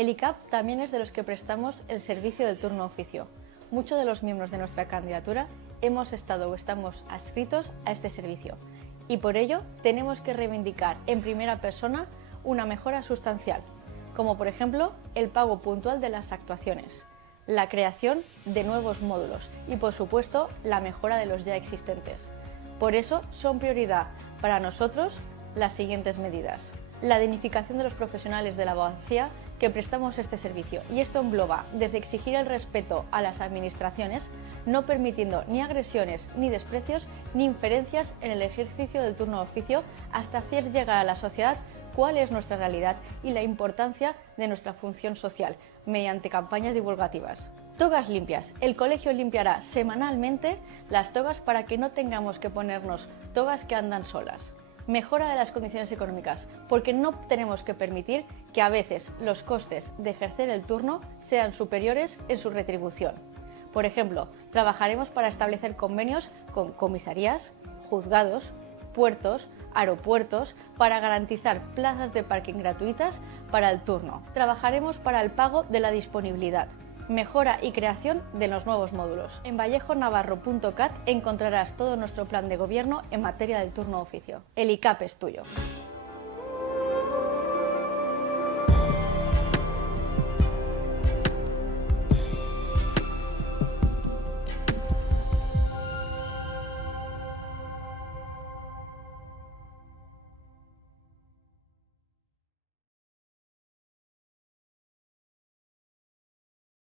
El ICAP también es de los que prestamos el servicio del turno oficio. Muchos de los miembros de nuestra candidatura hemos estado o estamos adscritos a este servicio y por ello tenemos que reivindicar en primera persona una mejora sustancial, como por ejemplo el pago puntual de las actuaciones, la creación de nuevos módulos y por supuesto la mejora de los ya existentes. Por eso son prioridad para nosotros las siguientes medidas. La dignificación de los profesionales de la abogacía que prestamos este servicio, y esto engloba desde exigir el respeto a las administraciones, no permitiendo ni agresiones, ni desprecios, ni inferencias en el ejercicio del turno de oficio, hasta hacer llegar a la sociedad cuál es nuestra realidad y la importancia de nuestra función social, mediante campañas divulgativas. Togas limpias. El colegio limpiará semanalmente las togas para que no tengamos que ponernos togas que andan solas. Mejora de las condiciones económicas, porque no tenemos que permitir que a veces los costes de ejercer el turno sean superiores en su retribución. Por ejemplo, trabajaremos para establecer convenios con comisarías, juzgados, puertos, aeropuertos, para garantizar plazas de parking gratuitas para el turno. Trabajaremos para el pago de la disponibilidad, mejora y creación de los nuevos módulos. En vallejonavarro.cat encontrarás todo nuestro plan de gobierno en materia del turno oficio. El ICAP es tuyo.